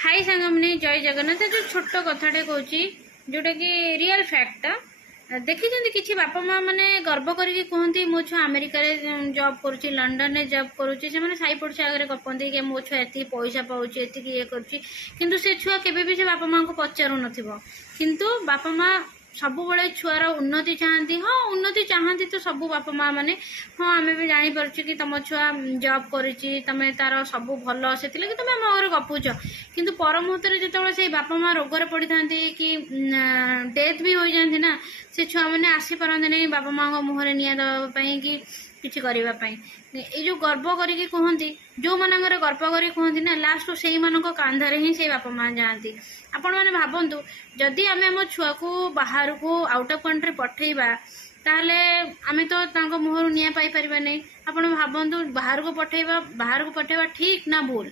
हाय सांगमने जय जगन्नाथ जो छोट कथाटे कहूँ जोटा कि रियल फैक्ट देखी किसी बापा माँ मैंने गर्व करके कहते मो छुआ अमेरिका जॉब करुच्ची लंडन में जॉब करुच्ची से साई पड़ोसी आगे गपंती कि मो छुआ एति पैसा पाऊँ ये करुच्ची से छुआ केबे भी से बापा माँ को पचारू नथिबो बापा माँ सब बड़े छुआर उन्नति चाहती। हाँ उन्नति चाहती तो सब बापा माँ मैंने हाँ आम भी जापर कि तुम छुआ जॉब करी तुम तार सब भल से तुम आम घर गपुच किंतु पर मुहूर्त जो से बापा माँ रोग पड़ी था कि डेथ भी हो जाती ना से छुआ मैंने आसीपारती नहीं बापा माँ मुहर निआ देवाई कि किसी करने ये जो गर्व करके कहती जो मानकर गर्व करके कहती ना लास्ट से कांधरे ही से बापा माँ जाती। आपण मैंने भावतु जदि आम आम छुआ को बाहर को आउट ऑफ कंट्री पठेबा ताहले आम तो मुहर निआ पाई पारिबा नहीं। आपण भावतु बाहर को पठेबा ठीक ना भूल।